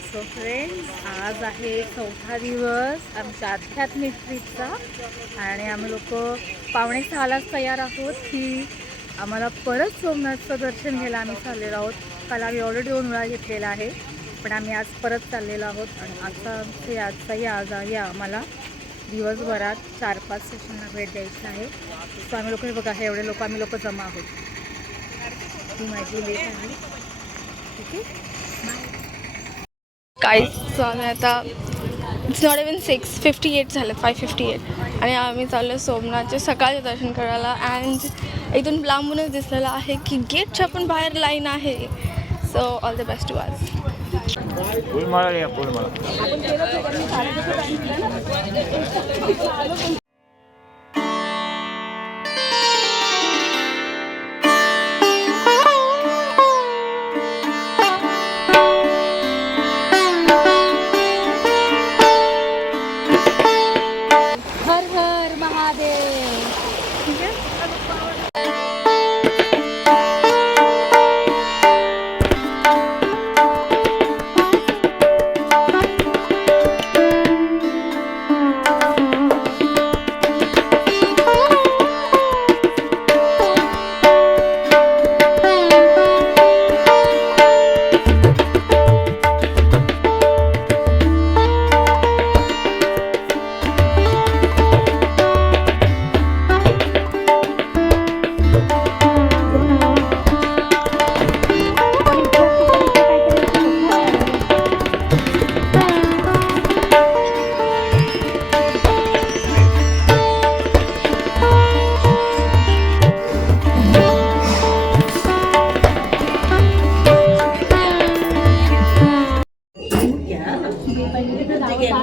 So friends, आज आहे 4था दिवस आमच्या आध्यात्मिक ट्रिपचा आणि आम्ही लोक 5:45लाच तयार आहोत की आम्हाला परत सोमनाथचं दर्शन घ्यायला आम्ही चाललेलो आहोत. काल आम्ही ऑलरेडी 2 वेळा घेतलेला आहे, पण आम्ही आज परत चाललेलो आहोत आणि आजचाही आज आहे आम्हाला दिवसभरात 4-5 स्टेशनला भेट द्यायची आहे. सो आम्ही लोक, हे बघा, हे एवढे लोक आम्ही लोक जमा आहोत. ही माझी लेट आहे. ठीक आहे, काहीच आम्ही आता इट्स नॉट इवन 6:58 झालं, 5:58 आणि आम्ही चाललो सोमनाथचे सकाळचे दर्शन करायला. अँड इथून लांबूनच दिसलेलं आहे की गेटच्या पण बाहेर लाईन आहे. So all the best to आज. हर हर महादेव. ठीक आहे.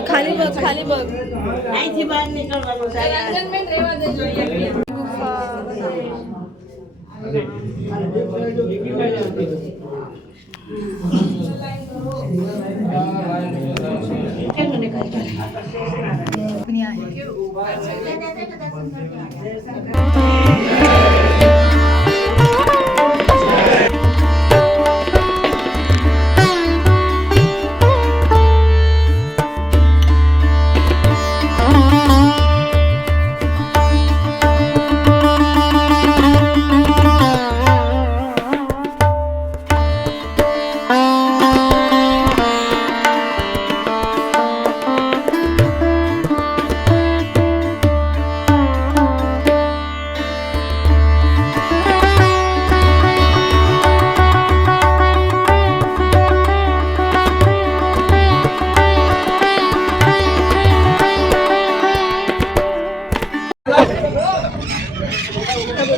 खाली बघ, खाली बघ.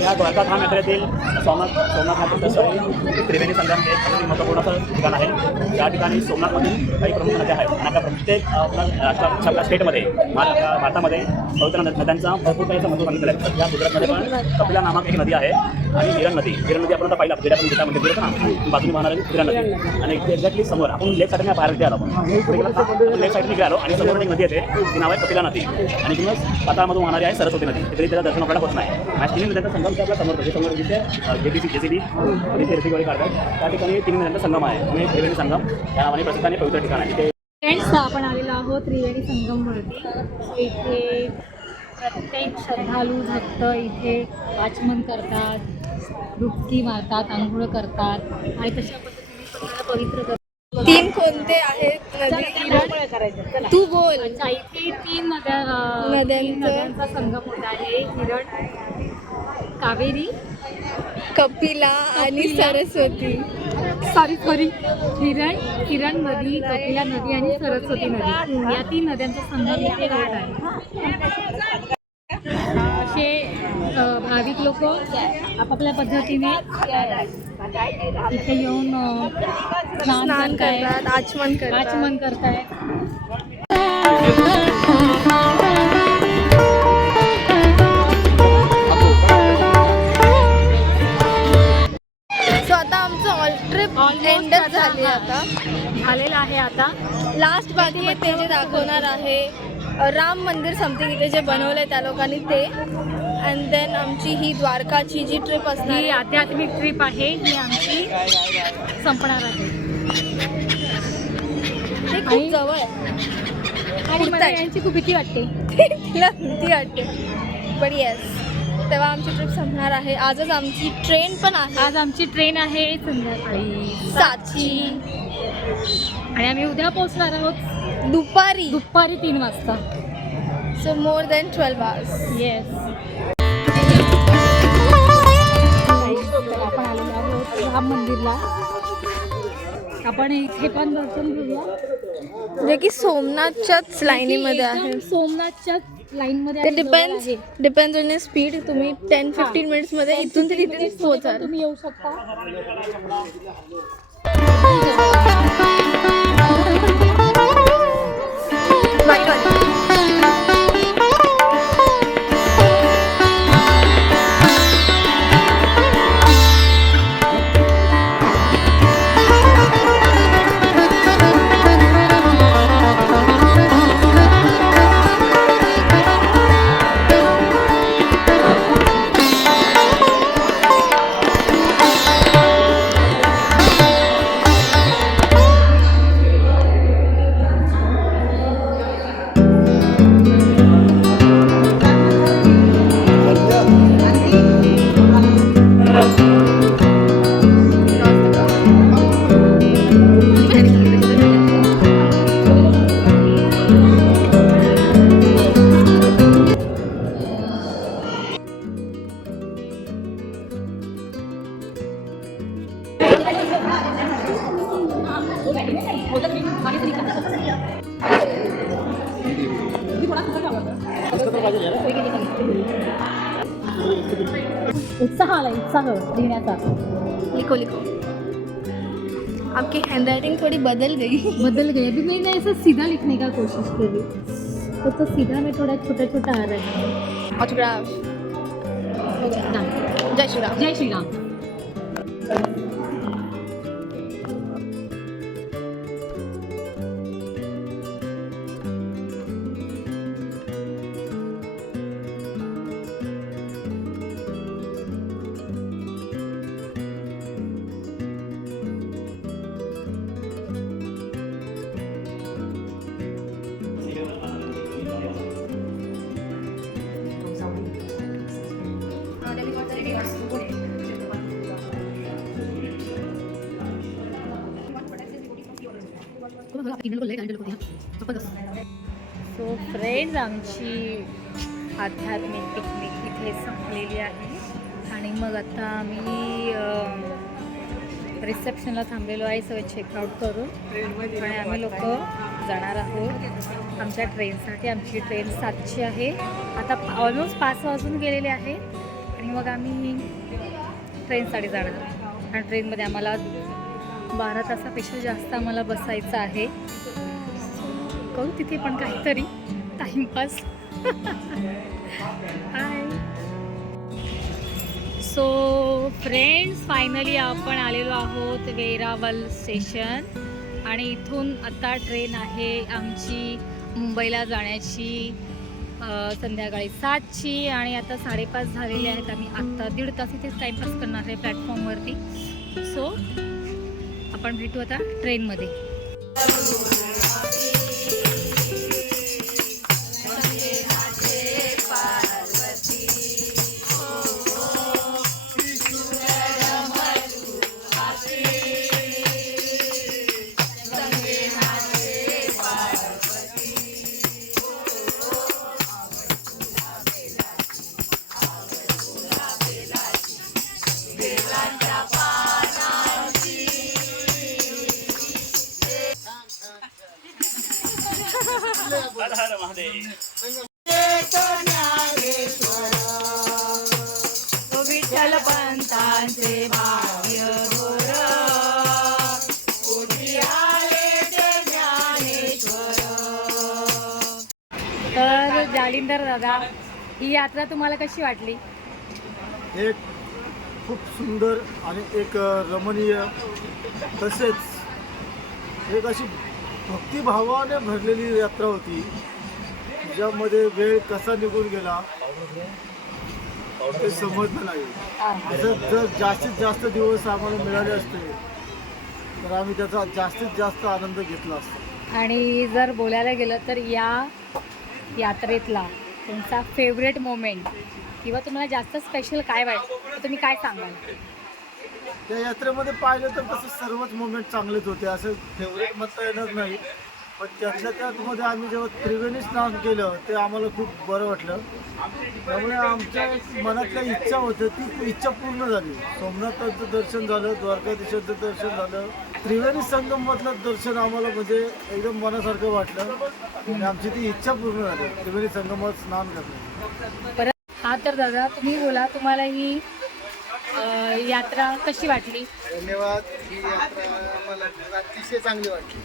या द्वारका धाम यात्रेतील सोमनाथ हा तीर्थस्थळी त्रिवेणी संगम हे अगदी महत्त्वपूर्ण असं ठिकाण आहे. या ठिकाणी सोमनाथमधील काही प्रमुख नद्या आहेत आणि आपल्या प्रत्येक आपल्या स्टेटमध्ये भारतामध्ये पवित्र नद्यांचा भरपूर काही महत्त्व सांगितलं आहे. या गुजरातमध्ये पण कपिला नामक एक नदी आहे आणि हिरण नदी आपण पाहिला जेटा म्हणजे बाजूने वाहणारी हिरण नदी आणि एक्झॅक्टली समोर आपण लेफ्ट साईडने बाहेर गेलो, आपण लेफ्ट साईडने गेलो आणि समोर एक नदी येते, ती नाव आहे कपिला नदी आणि तिथूनच पाताळमधून वाहणारी आहे सरस्वती नदी. तरी त्याचं दर्शन आपल्याला होत नाही. आणि तिन्ही नद्यांचा संगम आपल्या समोर जिथे JCB आणि ते रेल्वे काढतात त्या ठिकाणी तिन्ही नद्यांचा संगम आहे आणि त्रिवेणी संगम या नावाने प्रसिद्ध आणि पवित्र ठिकाण आहे. फ्रेंड्स, आपण आलेलो आहोत त्रिवेणी संगमवरती. इथे प्रत्येक श्रद्धाळू भक्त इथे वाचमन करतात, डुबकी मारतात, आंघोळ करतात आणि तशा पद्धतीने स्वतःला पवित्र करतात. 3 कोणते आहेत नदी? तू बोल. अच्छा, इथे 3 नद्यांचा संगम होत आहे. हिरण, कावेरी, कपिला आणि सरस्वती. सॉरी हिरण नदी, कपिला नदी आणि सरस्वती नदी, या 3 नद्यांचा संगम इथे होत आहे. असे भाविक लोक आपापल्या पद्धतीने इथे येऊन स्नान करतात, आचमन करतायत. सो आता आमचं ऑल ट्रिप एंडच झाली, आता झालेला आहे. आता लास्ट बाकी आहे ते जे दाखवणार आहे. राम मंदिर समथिंग इथे जे बनवलंय त्या लोकांनी ते. अँड देन आमची ही द्वारकाची जी ट्रिप असणार, ही आध्यात्मिक ट्रिप आहे, ही आमची संपणार आहे. हे खूप आणि- जवळ आहे. आणि मला यांची खूप भीती वाटते. तिला भीती वाटते. पण येस, तेव्हा आमची ट्रिप संपणार आहे. आजच आमची ट्रेन पण आहे आज आमची ट्रेन आहे संध्याकाळी 7ची आणि आम्ही उद्या पोहोचणार आहोत दुपारी. दुपारी 3 वाजता. So more than 12 hours. Yes. आपण आलेलो आहोत राम मंदिरला. आपण इथे पण दर्शन घेऊया. जे की सोमनाथच्याच लाईनीमध्ये एकदम आहे. सोमनाथच्या लाईनमध्ये ते आम्ही जवळ आहे. Depends on speed. तुम्ही 10-15 मिनिट्समध्ये इथून ते तिथे पोहोचाल. तुम्ही येऊ शकता. उत्साह आला, उत्साह लिहिण्याचा. लिखो लिखो. आपकी हैंडराइटिंग थोड़ी बदल गई. बदल गए. अभी मैंने ऐसा सीधा लिखने का कोशिश करी तो सीधा में थोड़ा छोटा छोटा आ रहा है. ऑटोग्राफ. Done. जय श्री राम. जय श्री राम. सो फ्रेंड्स, आमची आध्यात्मिक पिकनिक इथे संपलेली आहे आणि मग आता आम्ही रिसेप्शनला थांबलेलो आहे सगळं चेकआउट करून आणि आम्ही लोक जाणार आहोत आमच्या ट्रेनसाठी. आमची ट्रेन 7ची आहे. आता ऑलमोस्ट 5 वाजून गेलेले आहे आणि मग आम्ही ट्रेनसाठी जाणार आणि ट्रेनमध्ये आम्हाला 12 तासापेक्षा जास्त आम्हाला बसायचं आहे. करू तिथे पण काहीतरी टाईमपास. हाय. सो फ्रेंड्स, फायनली आपण आलेलो आहोत वेरावल स्टेशन आणि इथून आता ट्रेन आहे आमची मुंबईला जाण्याची संध्याकाळी 7ची आणि आता 5:30 झालेले आहेत. आम्ही आत्ता 1.5 तास इथेच टाईमपास करणार आहे प्लॅटफॉर्मवरती. सो आपण भेटू आता ट्रेनमध्ये. हर हर महादेव. विठ्ठल पंतांचे भाग्य घोर, तर जालिंदर दादा, ही यात्रा तुम्हाला कशी वाटली? एक खूप सुंदर आणि एक रमणीय, तसेच एक अशी भक्तिभावाने भरलेली यात्रा होती, ज्यामध्ये वेळ कसा निघून गेला ते समजलं नाही. असं जर जास्तीत जास्त दिवस आम्हाला मिळाले असते तर आम्ही त्याचा जास्तीत जास्त आनंद घेतला असता. आणि जर बोलायला गेलं तर या यात्रेतला तुमचा फेवरेट मोमेंट किंवा तुम्हाला जास्त स्पेशल काय वाटतं तर तुम्ही काय सांगाल? त्या यात्रेमध्ये पाहिलं तर तसं सर्वच मोमेंट चांगलेच होते, असं फेवरेट म्हणता येणार नाही. पण त्यातल्या त्यातमध्ये आम्ही जेव्हा त्रिवेणी स्नान केलं ते आम्हाला खूप बरं वाटलं. त्यामुळे आमच्या मनातल्या इच्छा होत्या ती इच्छा पूर्ण झाली. सोमनाथाचं दर्शन झालं, द्वारकाधीशाचं दर्शन झालं, त्रिवेणी संगममधलं दर्शन आम्हाला म्हणजे एकदम मनासारखं वाटलं आणि आमची ती इच्छा पूर्ण झाली त्रिवेणी संगमात स्नान करण्याची. परत हा तर दादा तुम्ही बोला, तुम्हाला ही यात्रा कशी वाटली? धन्यवाद. ही यात्रा मला अतिशय चांगली वाटली.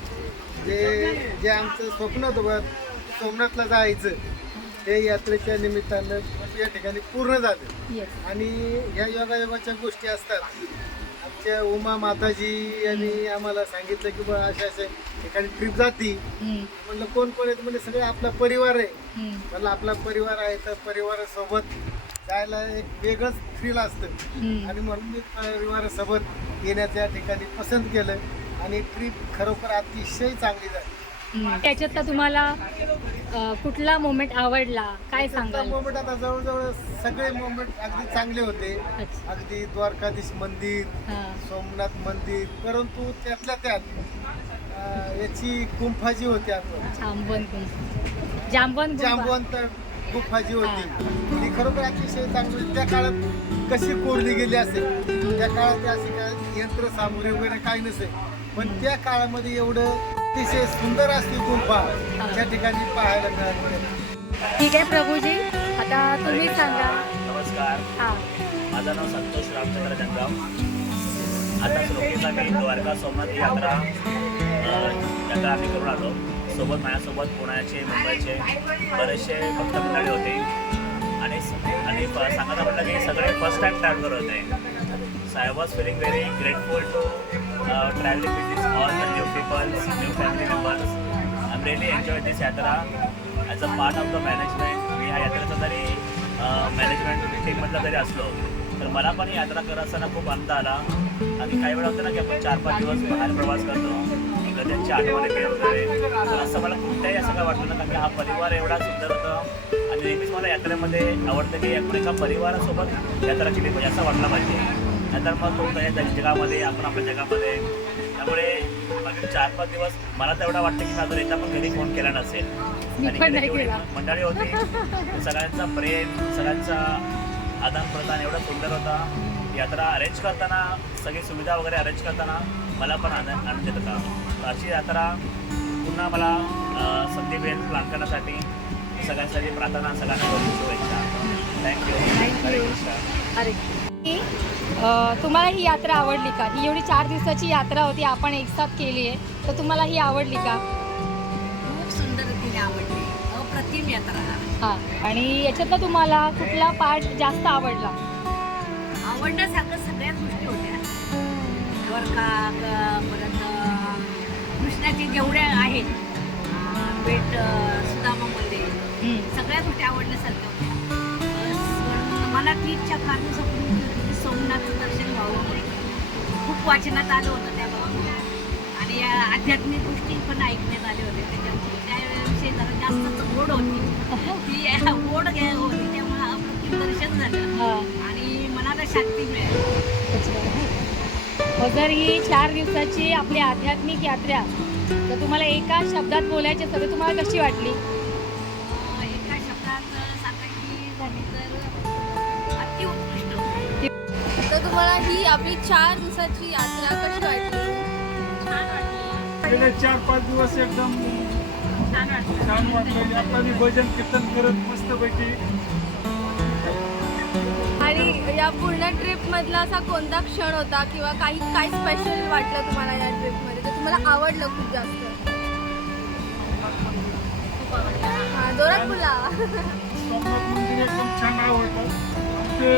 जे आमचं स्वप्न होतं बघ सोमनाथला जायचं ते यात्रेच्या निमित्तानं या ठिकाणी पूर्ण झालं. येस. आणि ह्या योगायोगाच्या गोष्टी असतात. आमच्या उमा माताजी यांनी आम्हाला सांगितलं की बा अशा अशा ठिकाणी ट्रिप जाती. म्हणलं कोण कोण येतं म्हणजे सगळे आपला परिवार आहे. म्हणलं आपला परिवार आहे तर परिवारासोबत जायला एक वेगळंच फील असतं आणि म्हणून मी परिवारासोबत येण्याच्या ठिकाणी पसंत केलं आणि ट्रिप खरोखर अतिशय चांगली झाली. त्याच्यातला तुम्हाला कुठला मोमेंट आवडला काय सांगाल? मोमेंट आता जवळजवळ सगळे मोमेंट अगदी चांगले होते. अच्छा. अगदी द्वारकाधीश मंदिर, हां. सोमनाथ मंदिर, परंतु त्यातल्या त्यात याची गुंफा जी होती आपण जांबवंत गुंफा जी होती ती खरोखर अतिशय चांगली. त्या काळात कशी कोरली गेली असेल, त्या काळात अशी काय यंत्रसामुग्री वगैरे काही नसेल, पण त्या काळामध्ये एवढं अतिशय सुंदर असते गुंफा त्या ठिकाणी पाहायला मिळाली. ठीक आहे प्रभूजी, आता तुम्ही सांगा. नमस्कार, हां. माझं नाव संतोष रामचंद्र जंगाम. आता सुरुवातीला मी द्वारका सोमनाथ ही यात्रा आम्ही करून आलो. सोबत माझ्यासोबत पुण्याचे मुंबईचे बरेचसे भक्त मंडळी होते आणि सांगायला म्हटलं की सगळे फर्स्ट टाईम ट्रॅव्हल करत होते. So I was feeling very grateful to travelling with this all the new peoples, new family members. I am really enjoy this yatra as a part of the management. मी ह्या यात्रेचा जरी management टीममधला जरी असलो तर मला पण ही यात्रा करत असताना खूप आनंद आला. आणि काही वेळा होतं ना की आपण 4-5 दिवस बाहेर प्रवास करतो, त्यांची आठवण येते वगैरे, तर असं मला कुठल्याही असं काय वाटलं ना, कारण की हा परिवार एवढा सुंदर होता आणि नेहमीच मला यात्रेमध्ये आवडतं की आपण एका परिवारासोबत यात्रा केली पाहिजे असं वाटलं पाहिजे. नाहीतर मग तो त्या जगामध्ये आपण आपल्या जगामध्ये. त्यामुळे मागील 4-5 दिवस मला तर एवढं वाटतं की माझं एकदा पण घरी फोन केला नसेल. आणि पण नाही केला. मंडळी होती, सगळ्यांचा प्रेम, सगळ्यांचा आदान-प्रदान एवढा सुंदर होता. यात्रा अरेंज करताना सगळी सुविधा वगैरे अरेंज करताना मला पण आनंद येत होता. अशी यात्रा पुन्हा मला संधी मिळेल प्लॅन करण्यासाठी. सगळ्यांसाठी प्रार्थना, सगळ्यांना शुभेच्छा. थँक्यू. अरे तुम्हाला ही यात्रा आवडली का? ही एवढी 4 दिवसाची यात्रा होती, आपण एक साथ केली आहे, तर तुम्हाला ही आवडली का? खूप सुंदर रीतीने आवडली. अप्रतिम यात्रा. हां. आणि याच्यातला तुम्हाला कुठला पार्ट जास्त आवडला? आवडण्यासारखं सगळ्याच गोष्टी होत्या. द्वारका परत कृष्णाचे जेवढे आहेत पेट सुदामामध्ये सगळ्या गोष्टी आवडण्यासारख्या होत्या. मला ती इच्छा फार दिवसापूर्वी सोमनाथचं दर्शन व्हावं. खूप वाचनात आलं होतं त्या बाबतीत आणि आध्यात्मिक गोष्टी पण ऐकण्यात आल्या होत्या. त्याविषयी जरा जास्तच ओढ होती. ती ओढ होती त्यामुळे अप्रतिम दर्शन झालं आणि मनाला शांती मिळाली. जर ही 4 दिवसाची आपली आध्यात्मिक यात्रा तर तुम्हाला एका शब्दात बोलायची असेल तर तुम्हाला कशी वाटली? एका शब्दात सांगायची झाली तर अतिउत्कृष्ट होती. तर तुम्हाला ही आपली 4 दिवसाची यात्रा कशी वाटली? छान वाटली. गेले 4-5 दिवस एकदम छान वाटलं. आता मी भजन कीर्तन करत मस्तपैकी. आणि या पूर्ण ट्रिपमधला असा कोणता क्षण होता किंवा काय स्पेशल वाटलं तुम्हाला या ट्रिपमध्ये जे तुम्हाला आवडलं खूप जास्त? हां, जोरात बोला. सोमनाथ मंदिर एकदम छान आवडलं. ते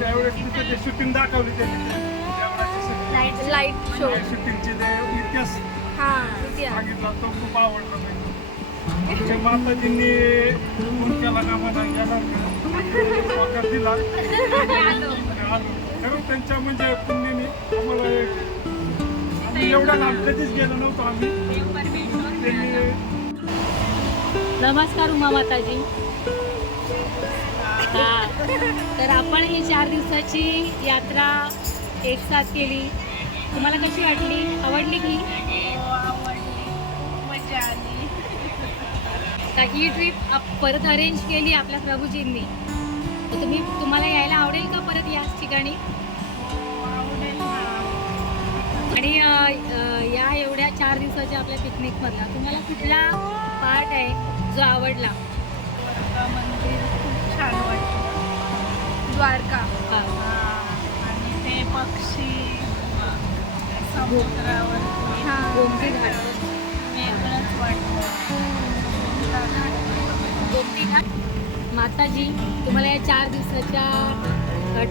त्यावेळेस तिथे जे शूटिंग दाखवली त्यावेळेस लाईट शो शूटिंगचे जे इतिहास हां इतिहास सांगितला तो खूप आवडला पाहिजे. आमच्या माताजींनी फोन केला का मला येणार का दिला आलो. खरं त्यांच्या म्हणजे पुण्याने आम्हाला एवढ्या लांब कधीच गेलो नव्हतो आम्ही. त्यांनी नमस्कार उमा माताजी. हा, तर आपण ही 4 दिवसाची यात्रा एक साथ केली. तुम्हाला कशी वाटली? आवडली की? मजा आली. का ही ट्रिप परत अरेंज केली आपल्या प्रभूजींनी, तर तुम्हाला यायला आवडेल का परत याच ठिकाणी? आणि या एवढ्या 4 दिवसाच्या आपल्या पिकनिकमधला तुम्हाला कुठला पार्ट आहे जो आवडला? मंदिर खूप छान वाटतं. द्वारका हा. आणि ते पक्षी समुद्रावर गोमती घाट. वेगळंच वाटतं. गोमती घाट. माताजी, तुम्हाला या 4 दिवसाच्या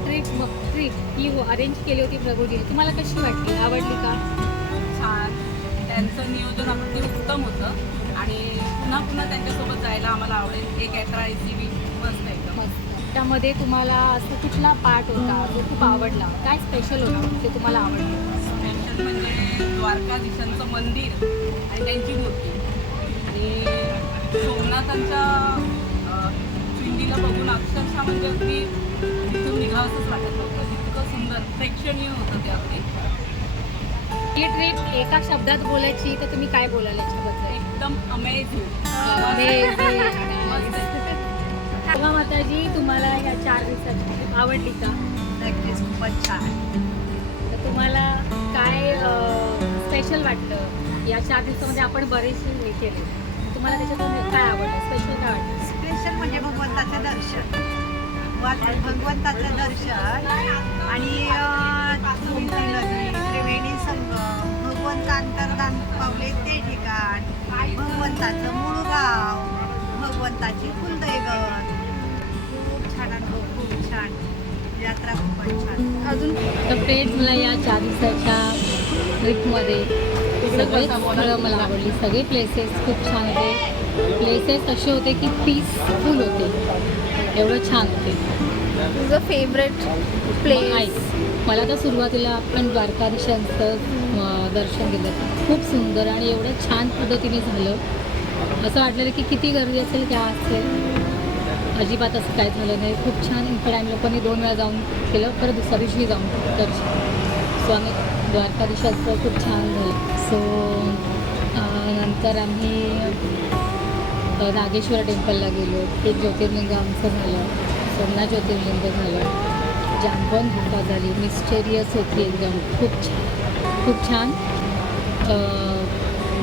ट्रिप ही अरेंज केली होती प्रभूजीने, तुम्हाला कशी वाटली? आवडली का? छान. त्यांचं नियोजन अगदी उत्तम होतं आणि पुन्हा पुन्हा त्यांच्यासोबत जायला आम्हाला आवडेल. एक यात्रा ACV मस्त एकदम. मस्त. त्यामध्ये तुम्हाला असं कुठला पार्ट होता जो खूप आवडला? काय स्पेशल होता ते तुम्हाला आवडलं? स्पेशल म्हणजे द्वारकाधीशांचं मंदिर आणि त्यांची मूर्ती आणि सोमनाथांच्या पिंडीला बघून अक्षरशः म्हणजे अगदी तिथून निघावंसंच वाटत नव्हतं. इतकं सुंदर प्रेक्षणीय होतं ते अगदी. ही ट्रिप एका शब्दात बोलायची तर तुम्ही काय बोलाल याच्याबद्दल? एकदम अमेझिंग. उमा माताजी, तुम्हाला या 4 दिवसाची ट्रिप आवडली का? नक्कीच खूपच छान. तर तुम्हाला काय स्पेशल वाटतं? या 4 दिवसामध्ये आपण बरेचसे हे केले, तुम्हाला त्याच्यातून काय आवडलं? स्पेशल काय वाटतं? स्पेशल म्हणजे भगवंताचं दर्शन. भगवंताचं दर्शन आणि गोमती नदी, त्रिवेणी संगम, भगवंत अंतर्धान पावले ते ठिकाण, भगवंताचं मूळ गाव, भगवंताची कुलदैवत. खूप छान अनुभव, खूप छान यात्रा, खूपच छान. अजून तर फ्रेंड्स, मला या 4 दिवसाच्या ट्रिपमध्ये सगळेच स्थळं मला आवडली. सगळे प्लेसेस खूप छान होते. प्लेसेस असे होते की पीसफुल होते, एवढं छान होते. तुझं फेवरेट प्लेस? मला तर सुरुवातीला आपण द्वारकाधीशांचं दर्शन घेतलं, खूप सुंदर आणि एवढं छान पद्धतीने झालं. असं वाटलेलं की किती गर्दी असेल, क्या असेल, अजिबात असं काय झालं नाही. खूप छान. इकडे आम्ही लोकांनी 2 वेळा जाऊन केलं, परत दुसऱ्या दिवशी जाऊन दर्शन. सो आम्ही द्वारकाधीशाचं खूप छान झालं. सो नंतर आम्ही नागेश्वर टेम्पलला गेलो. एक ज्योतिर्लिंग आमचं झालं, सोमनाथ ज्योतिर्लिंग झालं, जांबवन गुफा झाली, मिस्टेरियस होती एकदम, खूप छान.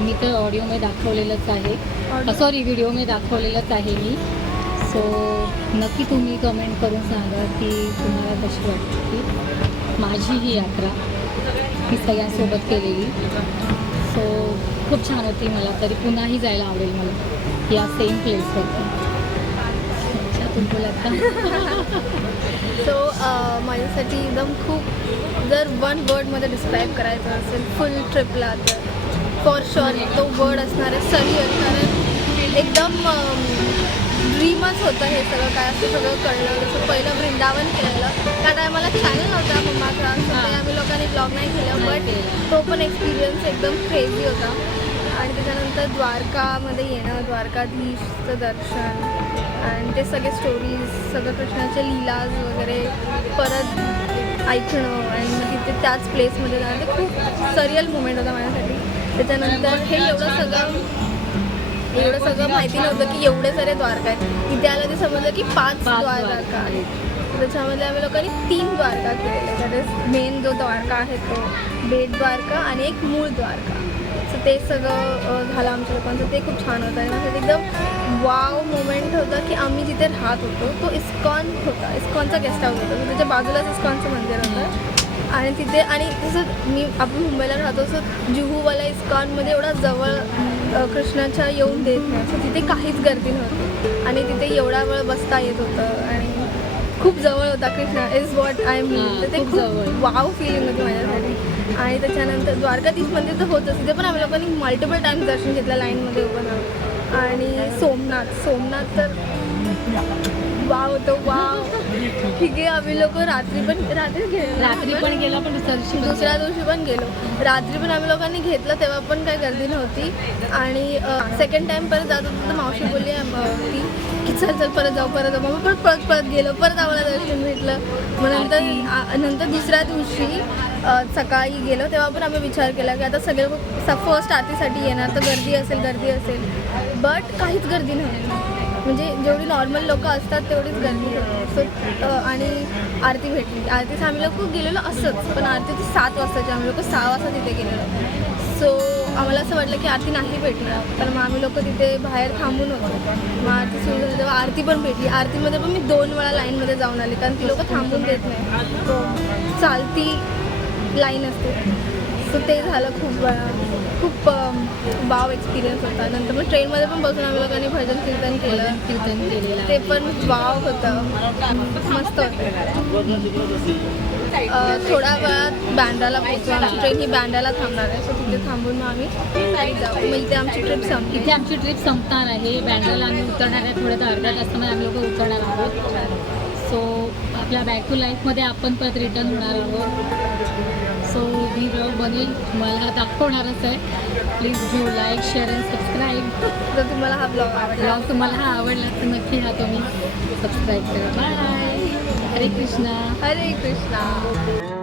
मी तर ऑडिओमध्ये दाखवलेलंच आहे, सॉरी व्हिडिओमध्ये दाखवलेलंच आहे मी. सो नक्की तुम्ही कमेंट करून सांगा की तुम्हाला कशी वाटते की माझी ही यात्रा ही सगळ्यांसोबत केलेली. सो खूप छान होती. मला तरी पुन्हाही जायला आवडेल मला या सेम प्लेसवरती. अच्छा, तुम्ही बोलात का? सो माझ्यासाठी एकदम खूप, जर 1 वर्डमध्ये डिस्क्राईब करायचं असेल फुल ट्रिपला, तर फॉर शुअर तो वर्ड असणार आहे सरियल. कारण एकदम ड्रीमच होतं हे सगळं, काय असं सगळं कळलं. जसं पहिलं वृंदावन केलेलं, त्या टायमाला चॅनल नव्हता मम्माचा, ते आम्ही लोकांनी ब्लॉग नाही केलं, बट तो पण एक्सपिरियन्स एकदम क्रेझी होता. आणि त्याच्यानंतर द्वारकामध्ये येणं, द्वारकाधीशचं दर्शन आणि ते सगळे स्टोरीज, सगळं कृष्णाचे लीलाज वगैरे परत ऐकणं आणि मग तिथे त्याच प्लेसमध्ये जाणं, ते खूप सरियल मुमेंट होता माझ्यासाठी. त्याच्यानंतर हे एवढं सगळं माहिती नव्हतं की एवढे सारे द्वारका आहेत. इथे आलं ते समजलं की 5 द्वारका आहेत. त्याच्यामध्ये आम्ही लोकांनी 3 द्वारका केलेल्या. दॅट इज मेन जो द्वारका आहे तो बेट द्वारका आणि एक मूळ द्वारका. सो ते सगळं झालं आमच्या लोकांचं. ते खूप छान होतं आणि माझ्यासाठी एकदम वाव मोमेंट होतं की आम्ही जिथे राहत होतो तो इस्कॉन होता, इस्कॉनचा गेस्ट हाऊस होता. त्याच्या बाजूलाच इस्कॉनचं मंदिर होतं आणि तिथे, आणि तसं आपण मुंबईला राहतो असं जुहूवाला इस्कॉनमध्ये एवढा जवळ कृष्णाच्या येऊन देत नाही. सो तिथे काहीच गर्दी नव्हती आणि तिथे एवढा वेळ बसता येत होतं आणि खूप जवळ होता Krishna, is what I mean. तर ते खूप वाव फिलिंग होती माझ्यासाठी. आणि त्याच्यानंतर द्वारकाधीश मंदिर तर होतंच, तिथे पण आम्ही लोकांनी मल्टिपल टाईम्स दर्शन घेतलं लाईनमध्ये उभं राहून. आणि सोमनाथ तर वाव होतं, वाव. ठीक आहे. आम्ही लोक रात्री पण गेलो पण दुसऱ्या दिवशी पण गेलो. रात्री पण आम्ही लोकांनी घेतलं, तेव्हा पण काही गर्दी नव्हती. आणि सेकंड टाइम परत जात होतो तर मावशी बोलली की चल परत जाऊ. मग परत गेलो. परत आम्हाला दर्शन भेटलं. मग नंतर दुसऱ्या दिवशी सकाळी गेलो तेव्हा पण आम्ही विचार केला की आता सगळे फर्स्ट आरतीसाठी येणार तर गर्दी असेल. बट काहीच गर्दी नव्हती. म्हणजे जेवढी नॉर्मल लोकं असतात तेवढीच गर्दी होती. सो आणि आरती भेटली. आरतीचं आम्ही लोक गेलेलो असंच, पण आरती ती 7 वाजताची. आम्ही लोक 6 वाजता तिथे गेलेलो. सो आम्हाला असं वाटलं की आरती नाही भेटणार, तर मग आम्ही लोक तिथे बाहेर थांबून होतो. मग आरती सुरू झाली तेव्हा आरती पण भेटली. आरतीमध्ये पण मी 2 वेळा लाईनमध्ये जाऊन आले, कारण ती लोकं थांबून देत नाही. तो चालती लाईन असते. सो ते झालं खूप वाव एक्सपिरियन्स होता. नंतर मग ट्रेनमध्ये पण बसून आम्ही लोकांनी भजन कीर्तन केलं. ते पण वाव होतं, मस्त होतं. थोड्या वेळात बँड्राला पोहोचू. आमची ट्रेन ही बँड्राला थांबणार आहे. सो तिथे थांबून मग आम्ही घरी जाऊ. मग इथे आमची ट्रिप संपली. इथे आमची ट्रिप संपणार आहे. बँड्राला आम्ही उतरणार आहे. थोड्या तर अर्ध्या तासामध्ये आम्ही लोक उतरणार आहोत. सो आपल्या बॅक टू लाईफमध्ये आपण परत रिटर्न होणार आहोत. सो ही ब्लॉग बनेल, तुम्हाला दाखवणारच आहे. Please do like, share and subscribe. जर तुम्हाला हा ब्लॉग तुम्हाला हा आवडला तर नक्की हा तुम्ही सबस्क्राईब करा. बाय. हरे कृष्णा. हरे कृष्णा.